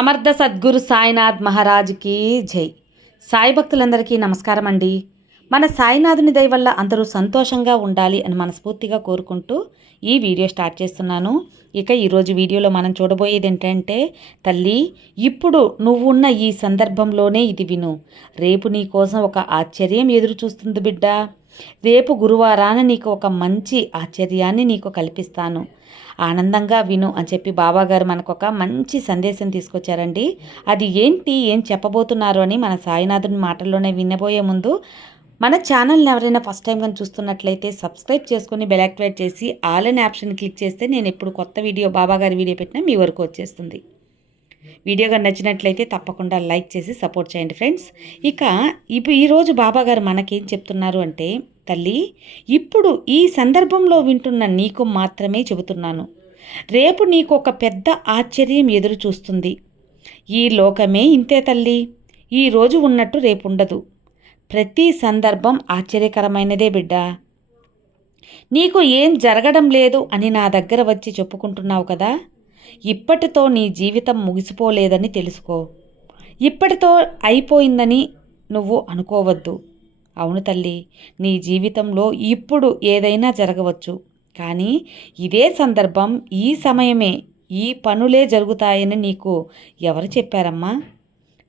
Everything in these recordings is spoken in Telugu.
సమర్థ సద్గురు సాయినాథ్ మహారాజ్కి జై. సాయి భక్తులందరికీ నమస్కారం అండి. మన సాయినాథుని దయ వల్ల అందరూ సంతోషంగా ఉండాలి అని మనస్ఫూర్తిగా కోరుకుంటూ ఈ వీడియో స్టార్ట్ చేస్తున్నాను. ఇక ఈరోజు వీడియోలో మనం చూడబోయేది ఏంటంటే తల్లి ఇప్పుడు నువ్వున్న ఈ సందర్భంలోనే ఇది విను. రేపు నీ కోసం ఒక ఆశ్చర్యం ఎదురు చూస్తుంది బిడ్డ. రేపు గురువారాన నీకు ఒక మంచి ఆశ్చర్యాన్ని నీకు కల్పిస్తాను. ఆనందంగా విను అని చెప్పి బాబాగారు మనకు ఒక మంచి సందేశం తీసుకొచ్చారండి. అది ఏంటి ఏం చెప్పబోతున్నారు అని మన సాయినాథుని మాటల్లోనే వినబోయే ముందు మన ఛానల్ని ఎవరైనా ఫస్ట్ టైం కానీ చూస్తున్నట్లయితే సబ్స్క్రైబ్ చేసుకొని బెల్ యాక్టివేట్ చేసి ఆల్ అనే ఆప్షన్ క్లిక్ చేస్తే నేను ఎప్పుడు కొత్త వీడియో బాబాగారి వీడియో పెట్టినా మీ వరకు వచ్చేస్తుంది. వీడియో కానీ నచ్చినట్లయితే తప్పకుండా లైక్ చేసి సపోర్ట్ చేయండి ఫ్రెండ్స్. ఇక ఇప్పుడు ఈరోజు బాబాగారు మనకేం చెప్తున్నారు అంటే తల్లి ఇప్పుడు ఈ సందర్భంలో వింటున్న నీకు మాత్రమే చెబుతున్నాను. రేపు నీకు ఒక పెద్ద ఆశ్చర్యం ఎదురు చూస్తుంది. ఈ లోకమే ఇంతే తల్లి. ఈ రోజు ఉన్నట్టు రేపు ఉండదు. ప్రతి సందర్భం ఆశ్చర్యకరమైనదే బిడ్డ. నీకు ఏం జరగడం లేదు అని నా దగ్గర వచ్చి చెప్పుకుంటున్నావు కదా? ఇప్పటితో నీ జీవితం ముగిసిపోలేదని తెలుసుకో. ఇప్పటితో అయిపోయిందని నువ్వు అనుకోవద్దు. అవును తల్లి నీ జీవితంలో ఇప్పుడు ఏదైనా జరగవచ్చు. కానీ ఇదే సందర్భం ఈ సమయమే ఈ పనులే జరుగుతాయని నీకు ఎవరు చెప్పారమ్మా?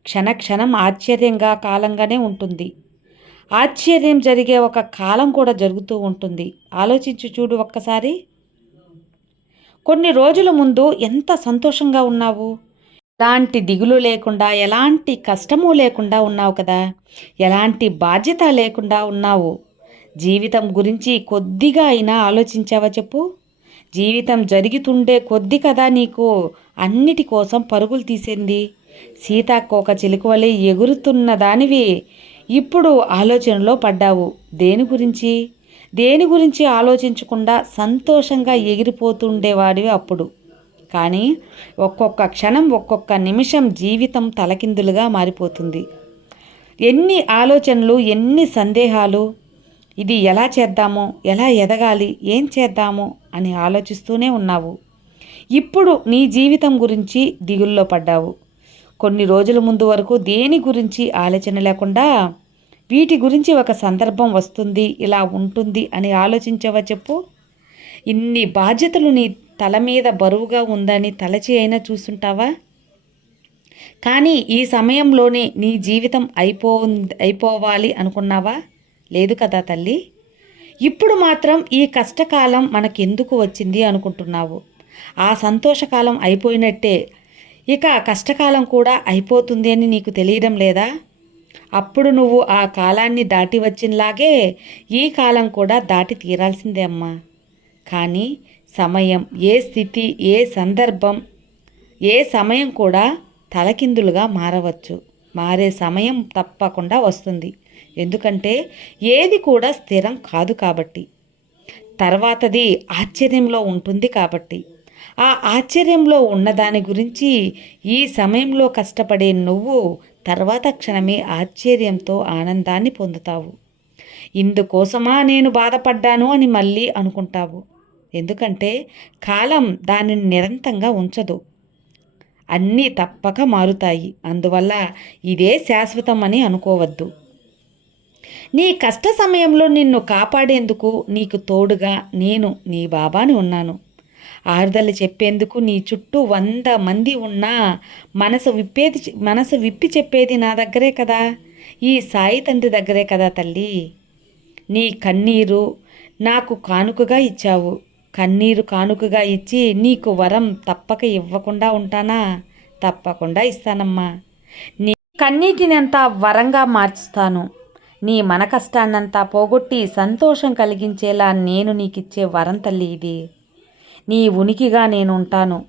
క్షణక్షణం ఆశ్చర్యంగా కాలంగానే ఉంటుంది. ఆశ్చర్యం జరిగే ఒక కాలం కూడా జరుగుతూ ఉంటుంది. ఆలోచించి చూడు ఒక్కసారి. కొన్ని రోజుల ముందు ఎంత సంతోషంగా ఉన్నావు? ఎలాంటి దిగులు లేకుండా ఎలాంటి కష్టము లేకుండా ఉన్నావు కదా? ఎలాంటి బాధ్యత లేకుండా ఉన్నావు? జీవితం గురించి కొద్దిగా అయినా ఆలోచించావా చెప్పు? జీవితం జరుగుతుండే కొద్ది కదా నీకు? అన్నిటి కోసం పరుగులు తీసింది. సీతాకోక చిలుకవలే ఎగురుతున్న దానివి. ఇప్పుడు ఆలోచనలో పడ్డావు. దేని గురించి? దేని గురించి ఆలోచించకుండా సంతోషంగా ఎగిరిపోతుండేవాడివి అప్పుడు. కానీ ఒక్కొక్క క్షణం ఒక్కొక్క నిమిషం జీవితం తలకిందులుగా మారిపోతుంది. ఎన్ని ఆలోచనలు ఎన్ని సందేహాలు ఇది ఎలా చేద్దామో ఎలా ఎదగాలి ఏం చేద్దాము అని ఆలోచిస్తూనే ఉన్నావు. ఇప్పుడు నీ జీవితం గురించి దిగుల్లో పడ్డావు. కొన్ని రోజుల ముందు వరకు దేని గురించి ఆలోచన లేకుండా వీటి గురించి ఒక సందర్భం వస్తుంది ఇలా ఉంటుంది అని ఆలోచించవా చెప్పు? ఇన్ని బాధ్యతలు నీ తల మీద బరువుగా ఉందని తలచి అయినా చూసుంటావా కానీ ఈ సమయంలోనే నీ జీవితం అయిపో అయిపోవాలి అనుకున్నావా? లేదు కదా తల్లి. ఇప్పుడు మాత్రం ఈ కష్టకాలం మనకెందుకు వచ్చింది అనుకుంటున్నావు? ఆ సంతోషకాలం అయిపోయినట్టే. ఇక కష్టకాలం కూడా అయిపోతుంది అని నీకు తెలియడం లేదా? అప్పుడు నువ్వు ఆ కాలాన్ని దాటి వచ్చినలాగే ఈ కాలం కూడా దాటి తీరాల్సిందే అమ్మా. కానీ సమయం ఏ స్థితి ఏ సందర్భం ఏ సమయం కూడా తలకిందులుగా మారవచ్చు. మారే సమయం తప్పకుండా వస్తుంది. ఎందుకంటే ఏది కూడా స్థిరం కాదు కాబట్టి. తర్వాతది ఆశ్చర్యంలో ఉంటుంది కాబట్టి. ఆ ఆశ్చర్యంలో ఉన్నదాని గురించి ఈ సమయంలో కష్టపడే నువ్వు తర్వాత క్షణమే ఆశ్చర్యంతో ఆనందాన్ని పొందుతావు. ఇందుకోసమా నేను బాధపడ్డాను అని మళ్ళీ అనుకుంటావు. ఎందుకంటే కాలం దానిని నిరంతరంగా ఉంచదు. అన్నీ తప్పక మారుతాయి. అందువల్ల ఇదే శాశ్వతం అని అనుకోవద్దు. నీ కష్ట సమయంలో నిన్ను కాపాడేందుకు నీకు తోడుగా నేను నీ బాబాని ఉన్నాను. ఆరుదల చెప్పేందుకు నీ చుట్టూ వంద మంది ఉన్నా మనసు విప్పేది మనసు విప్పి చెప్పేది నా దగ్గరే కదా. ఈ సాయి తండ్రి దగ్గరే కదా తల్లి. నీ కన్నీరు నాకు కానుకగా ఇచ్చావు. కన్నీరు కానుకగా ఇచ్చి నీకు వరం తప్పక ఇవ్వకుండా ఉంటానా? తప్పకుండా ఇస్తానమ్మా. నీ కన్నీటినంతా వరంగా మార్చుస్తాను నీ మన కష్టాన్నంతా పోగొట్టి సంతోషం కలిగించేలా నేను నీకిచ్చే వరం తల్లి ఇది. నీ ఉనికిగా నేను ఉంటాను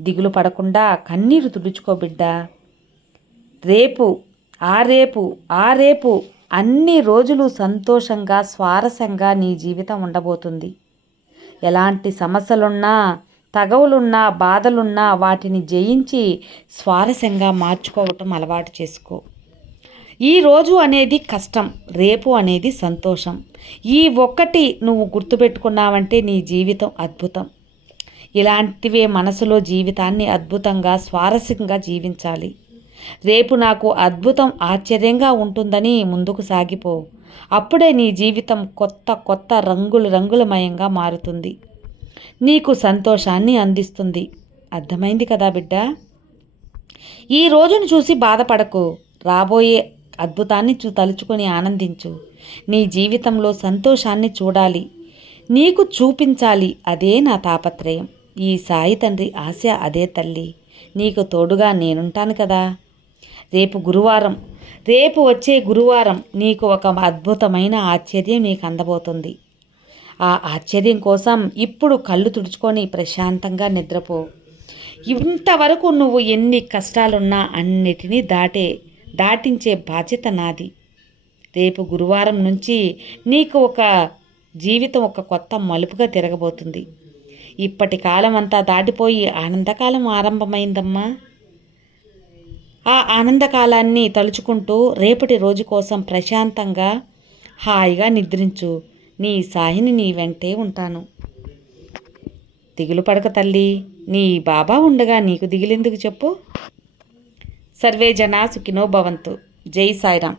దిగులు పడకుండా కన్నీరు తుడుచుకో బిడ్డా. రేపు ఆ రేపు ఆ రేపు అన్ని రోజులు సంతోషంగా స్వారసంగా నీ జీవితం ఉండబోతుంది. ఎలాంటి సమస్యలున్నా తగవులున్నా బాధలున్నా వాటిని జయించి స్వారస్యంగా మార్చుకోవటం అలవాటు చేసుకో. ఈ రోజు అనేది కష్టం రేపు అనేది సంతోషం. ఈ ఒక్కటి నువ్వు గుర్తుపెట్టుకున్నావంటే నీ జీవితం అద్భుతం. ఇలాంటివే మనసులో జీవితాన్ని అద్భుతంగా స్వారస్యంగా జీవించాలి. రేపు నాకు అద్భుతం ఆశ్చర్యంగా ఉంటుందని ముందుకు సాగిపో. అప్పుడే నీ జీవితం కొత్త కొత్త రంగులు రంగులమయంగా మారుతుంది. నీకు సంతోషాన్ని అందిస్తుంది. అర్థమైంది కదా బిడ్డ? ఈ రోజును చూసి బాధపడకు. రాబోయే అద్భుతాన్ని చూ తలుచుకొని ఆనందించు. నీ జీవితంలో సంతోషాన్ని చూడాలి. నీకు చూపించాలి. అదే నా తాపత్రయం. ఈ సాయి తండ్రి ఆశ అదే తల్లి. నీకు తోడుగా నేనుంటాను కదా. రేపు గురువారం రేపు వచ్చే గురువారం నీకు ఒక అద్భుతమైన ఆశ్చర్యం నీకు అందబోతుంది. ఆ ఆశ్చర్యం కోసం ఇప్పుడు కళ్ళు తుడుచుకొని ప్రశాంతంగా నిద్రపో. ఇంతవరకు నువ్వు ఎన్ని కష్టాలున్నా అన్నిటినీ దాటే దాటించే బాధ్యత నాది. రేపు గురువారం నుంచి నీకు ఒక జీవితం ఒక కొత్త మలుపుగా తిరగబోతుంది. ఇప్పటి కాలం అంతా దాటిపోయి ఆనందకాలం ఆరంభమైందమ్మా. ఆ ఆనందకాలాన్ని తలుచుకుంటూ రేపటి రోజు కోసం ప్రశాంతంగా హాయిగా నిద్రించు. నీ సాయిని నీ వెంటే ఉంటాను. దిగులు పడక తల్లి. నీ బాబా ఉండగా నీకు దిగులెందుకు చెప్పు? సర్వే జనా సుఖినో భవంతు. జై సాయిరామ్.